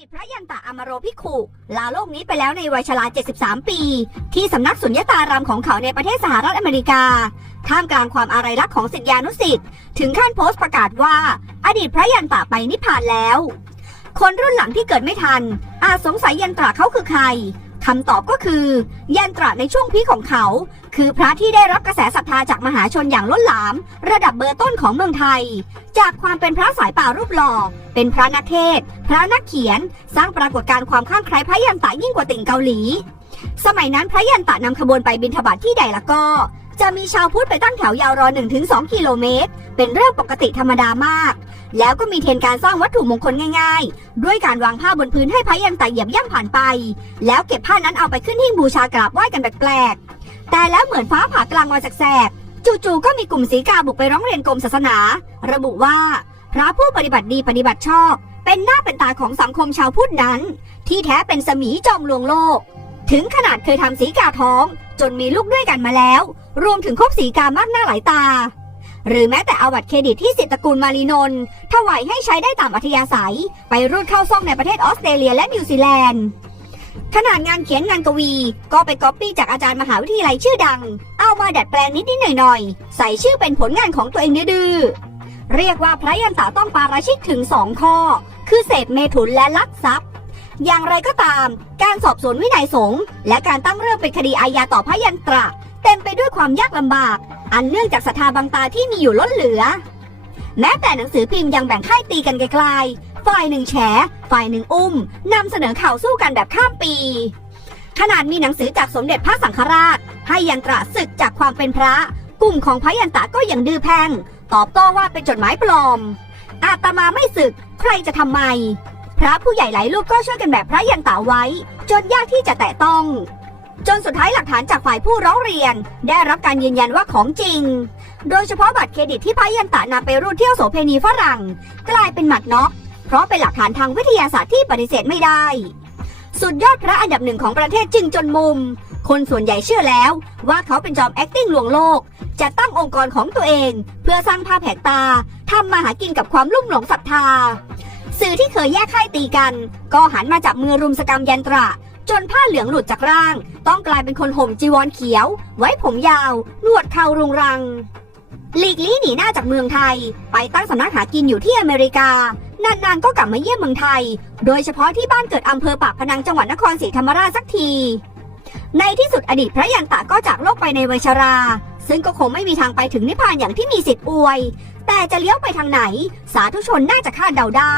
ีพระยันตะอมโรพิขุลาโลกนี้ไปแล้วในวัยชรา 73 ปี ที่สำนักสุญญตารามของเขาในประเทศสหรัฐอเมริกา ท่ามกลางความอาลัยรักของสิทธิานุสิทธิ์ถึงขั้นโพสต์ประกาศว่า อดีตพระยันตะไปนิพพานแล้ว คนรุ่นหลังที่เกิดไม่ทัน อาจสงสัยยันตะเขาคือใคร คำตอบก็คือ ยันตระในช่วงพีของเขา คือพระที่ได้รับกระแสศรัทธาจากมหาชนอย่างล้นหลาม ระดับเบอร์ต้นของเมืองไทย จากความเป็นพระสายป่ารูปหล่อ เป็นพระนักเทศ พระนักเขียน สร้างปรากฏการณ์ความข้างใครพระยันตะยิ่งกว่าติ่งเกาหลี สมัยนั้นพระยันตะนำขบวนไปบิณฑบาตที่ใดละก็ จะมีชาวพุทธไปตั้งแถวยาวรอ1-2 กิโลเมตร เป็นเรื่องปกติธรรมดามาก แล้วก็มีเทรนการสร้างวัตถุมงคลง่ายๆ ด้วยการวางผ้าบนพื้นให้พระยันตะเหยียบย่ำผ่านไป แล้วเก็บผ้านั้นเอาไปขึ้นหิ้งบูชากราบไหว้กันแปลกๆ แต่แล้วเหมือนฟ้าผ่ากลางวันแสกๆจู่ๆก็มีกลุ่มสีกาบุกไปร้องเรียนกรมศาสนา ระบุว่า พระผู้ปฏิบัติดีปฏิบัติชอบ เป็นหน้าเป็นตาของสังคมชาวพุทธนั้น ที่แท้เป็นสมีจอมลวงโลก ถึงขนาดเคยทำสีกาท้อง จนมีลูกด้วยกันมาแล้ว รวมถึงคบสีกามากหน้าหลายตา หรือแม้แต่เอาบัตรเครดิตที่สิทธิตระกูลมารีนนท์ถวายให้ใช้ได้ตามอัธยาศัย ไปรูดเข้าซ่องในประเทศออสเตรเลียและนิวซีแลนด์ขนาดงานเขียนงานกวี ก็ไปก๊อปปี้จากอาจารย์มหาวิทยาลัยชื่อดัง เอามาดัดแปลงนิดๆหน่อยๆใส่ชื่อเป็นผลงานของตัวเองดื้อเรียกว่าพระยันตาต้องปาราชิกถึง2ข้อ คือเสพเมถุนและลักทรัพย์ อย่างไรก็ตาม การสอบสวนวินัยสงฆ์และการตั้งเรื่องเป็นคดีอาญาต่อพระยันตระ เต็มไปด้วยความยากลำบาก อันเนื่องจากศรัทธาบางตาที่มีอยู่ล้นเหลือ แม้แต่หนังสือพิมพ์ยังแบ่งค่ายตีกันไกลๆฝ่ายหนึ่งแฉ ฝ่ายหนึ่งอุ้มนำเสนอข่าวสู้กันแบบข้ามปี ขนาดมีหนังสือจากสมเด็จพระสังฆราช ให้ยันตระศึกจากความเป็นพระ กลุ่มของพระยันตะก็ยังดื้อแพงตอบโต้ว่าเป็นจดหมายปลอม อาตมาไม่ศึก ใครจะทำไม พระผู้ใหญ่หลายรูปก็ช่วยกันแบบพระยันตะไว้ จนยากที่จะแตะต้อง จนสุดท้ายหลักฐานจากฝ่ายผู้ร้องเรียน ได้รับการยืนยันว่าของจริง โดยเฉพาะบัตรเครดิตที่พระยันตะนำไปรูดเที่ยวโสเพณีฝรั่ง กลายเป็นหมัดน็อก เพราะเป็นหลักฐานทางวิทยาศาสตร์ที่ปฏิเสธไม่ได้ สุดยอดพระอันดับหนึ่งของประเทศจึงจนมุม คนส่วนใหญ่เชื่อแล้วว่าเขาเป็นจอม acting ลวงโลก จะตั้งองค์กรของตัวเอง เพื่อสร้างภาพแหกตาทำมาหากินกับความลุ่มหลงศรัทธาสื่อที่เคยแยกค่ายตีกัน ก็หันมาจับมือรุมสกรรมยันตระ จนผ้าเหลืองหลุดจากร่าง ต้องกลายเป็นคนห่มจีวรเขียว ไว้ผมยาวนวดเข่ารุงรัง หลีกลี่หนีหน้าจากเมืองไทย ไปตั้งสำนักหากินอยู่ที่อเมริกานานๆก็กลับมาเยี่ยมเมืองไทย โดยเฉพาะที่บ้านเกิดอำเภอปากพนังจังหวัดนครศรีธรรมราชสักที ในที่สุดอดีตพระยันตะก็จากโลกไปในวัยชรา ซึ่งก็คงไม่มีทางไปถึงนิพพานอย่างที่มีสิทธิ์อวย แต่จะเลี้ยวไปทางไหน สาธุชนน่าจะคาดเดาได้